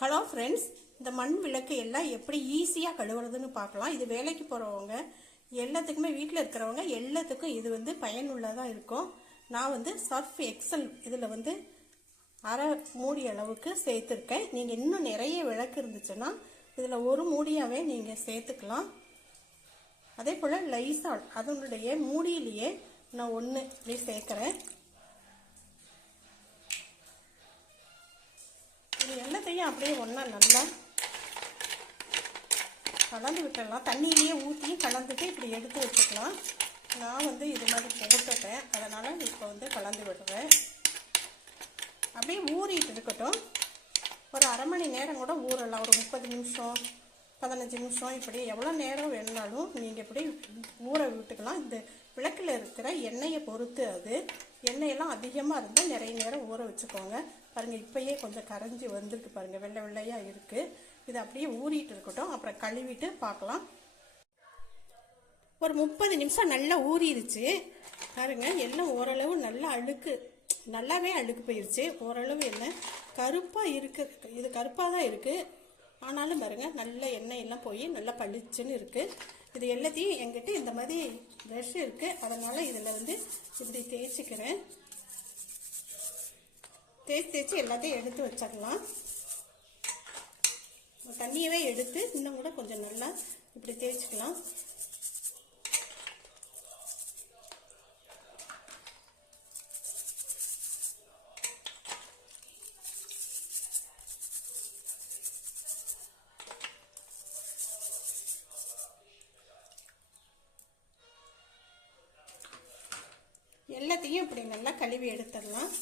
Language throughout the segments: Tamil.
ஹலோ ஃப்ரெண்ட்ஸ் இந்த மண் விளக்கு எல்லாம் எப்படி ஈஸியாக கழுவுறதுன்னு பார்க்கலாம். இது வேலைக்கு போகிறவங்க எல்லாத்துக்குமே வீட்டில் இருக்கிறவங்க எல்லாத்துக்கும் இது வந்து பயனுள்ளதாக இருக்கும். நான் வந்து சர்ஃப் எக்ஸல் இதில் வந்து அரை மூடி அளவுக்கு சேர்த்துருக்கேன். நீங்கள் இன்னும் நிறைய விளக்கு இருந்துச்சுன்னா இதில் ஒரு மூடியாகவே நீங்கள் சேர்த்துக்கலாம். அதே போல் லைசால் அதனுடைய மூடியிலேயே நான் ஒன்று இப்படி சேர்க்குறேன். ரெண்டையும் அப்படியே ஒன்றா நல்லா கலந்து விட்டுடலாம். தண்ணியிலேயே ஊற்றி கலந்துட்டு இப்படி எடுத்து வச்சுக்கலாம். நான் வந்து இது மாதிரி போட்டுட்டேன். அதனால் இப்போ வந்து கலந்து விடுவேன் அப்படியே ஊறிட்டு இருக்கட்டும். ஒரு அரை மணி நேரம் கூட ஊறலாம். ஒரு முப்பது நிமிஷம் பதினஞ்சு நிமிஷம் இப்படி எவ்வளோ நேரம் வேணுனாலும் நீங்கள் இப்படி ஊற விட்டுக்கலாம். இந்த விளக்கில் இருக்கிற எண்ணெயை பொறுத்து அது எண்ணெயெல்லாம் அதிகமாக இருந்தால் நிறைய நேரம் ஊற வச்சுக்கோங்க. பாருங்கள் இப்போயே கொஞ்சம் கரைஞ்சி வந்திருக்கு பாருங்கள் வெள்ளை வெள்ளையாக இருக்குது இது அப்படியே ஊறிட்டு இருக்கட்டும். அப்புறம் கழுவிட்டு பார்க்கலாம். ஒரு முப்பது நிமிஷம் நல்லா ஊறிடுச்சு பாருங்க எல்லாம் ஓரளவு நல்லா அழுக்கு நல்லாவே அழுக்கு போயிருச்சு. ஓரளவு எண்ணெய் கருப்பாக இருக்கு. இது கருப்பாக தான் இருக்குது ஆனாலும் பாருங்கள் நல்ல எண்ணெய் எல்லாம் போய் நல்லா பளிச்சுன்னு இருக்குது இது எல்லாத்தையும் என்கிட்ட இந்த மாதிரி ப்ரஷ் இருக்குது அதனால் இதில் வந்து இப்படி தேய்ச்சிக்கிறேன். தேய்ச்சி தேய்ச்சி எல்லாத்தையும் எடுத்து வச்சிடலாம். தண்ணியவே எடுத்து இன்னும் கூட கொஞ்சம் நல்லா இப்படி தேய்ச்சிக்கலாம். எல்லாத்தையும் இப்படி நல்லா கழுவி எடுத்துடலாம்.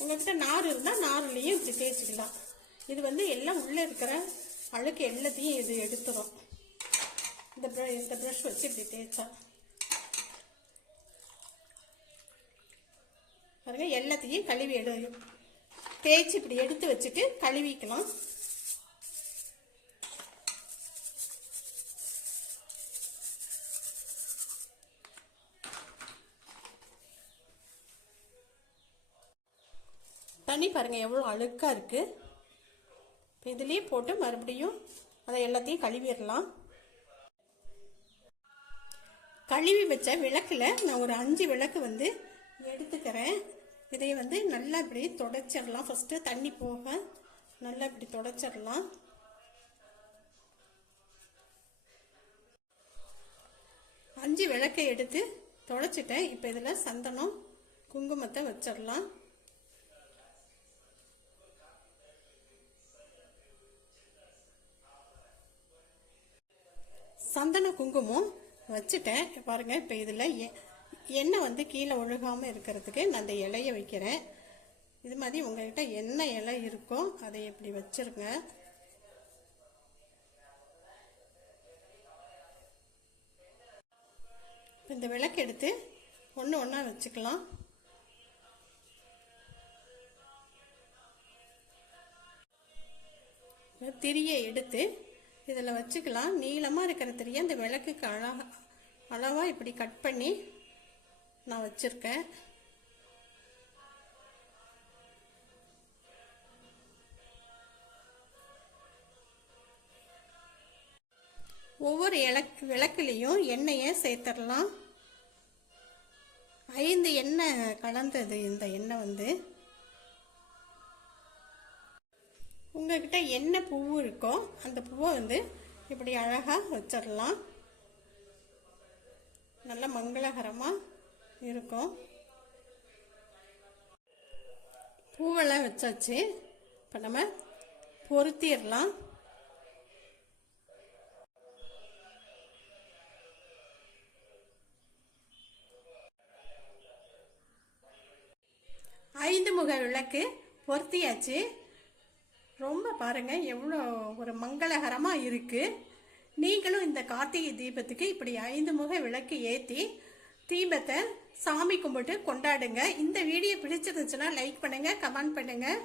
உங்கள்கிட்ட நார் இருந்தால் நார்லேயும் இப்படி தேய்ச்சிக்கலாம். இது வந்து எல்லாம் உள்ளே இருக்கிற அழுக்கு எல்லாத்தையும் இது எடுத்துரும். இந்த ப்ர இந்த ப்ரஷ் வச்சு இப்படி தேய்ச்சா. பாருங்கள் எல்லாத்தையும் கழுவி எடு தேய்ச்சி இப்படி எடுத்து வச்சுட்டு கழுவிக்கலாம். தண்ணி பாருங்கள் எவ்வளோ அழுக்காக இருக்குது இப்போ இதுலேயே போட்டு மறுபடியும் அதை எல்லாத்தையும் கழுவிடலாம். கழுவி வச்ச விளக்கில் நான் ஒரு அஞ்சு விளக்கு வந்து எடுத்துக்கிறேன். இதை வந்து நல்லா இப்படி தொடச்சிடலாம். ஃபஸ்ட்டு தண்ணி போக நல்லா இப்படி தொடச்சிடலாம். அஞ்சு விளக்கை எடுத்து தொலைச்சிட்டேன் இப்போ இதில் சந்தனம் குங்குமத்தை வச்சிடலாம். குங்குமம் வச்சுட்டேன். பாருங்கள் இப்போ இதில் எண்ணெய் வந்து கீழே ஒழுகாமல் இருக்கிறதுக்கு நான் அந்த இலையை வைக்கிறேன். இது மாதிரி உங்கள்கிட்ட என்ன இலை இருக்கோ அதை இப்படி வச்சிருங்க. இந்த விளக்கு எடுத்து ஒன்று ஒன்றா வச்சுக்கலாம். திரியை எடுத்து இதில் வச்சுக்கலாம். நீளமாக இருக்கிற தெரிய அந்த விளக்குக்கு அழகா அளவாக இப்படி கட் பண்ணி நான் வச்சுருக்கேன். ஒவ்வொரு இலக்கு விளக்குலேயும் எண்ணெயை சேர்த்துடலாம். ஐந்து எண்ணெய் கலந்தது இந்த எண்ணெய் வந்து. உங்கள்கிட்ட என்ன பூவு இருக்கோ அந்த பூவை வந்து இப்படி அழகாக வச்சிடலாம். நல்ல மங்களகரமாக இருக்கும். பூவெல்லாம் வச்சாச்சு. இப்போ நம்ம பொருத்திடலாம். ஐந்து முக விளக்கு பொருத்தியாச்சு. ரொம்ப பாருங்கள் எவ்வளோ ஒரு மங்களகரமாக இருக்குது நீங்களும் இந்த கார்த்திகை தீபத்துக்கு இப்படி ஐந்து முக விளக்கு ஏற்றி தீபத்தை சாமி கும்பிட்டு கொண்டாடுங்க. இந்த வீடியோ பிடிச்சிருந்துச்சுன்னா லைக் பண்ணுங்கள் கமெண்ட் பண்ணுங்கள்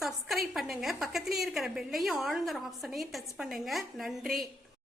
சப்ஸ்கிரைப் பண்ணுங்கள் பக்கத்துலேயே இருக்கிற பெல்லையும் ஆளுங்கிற ஆப்ஷனையும் டச் பண்ணுங்கள் நன்றி.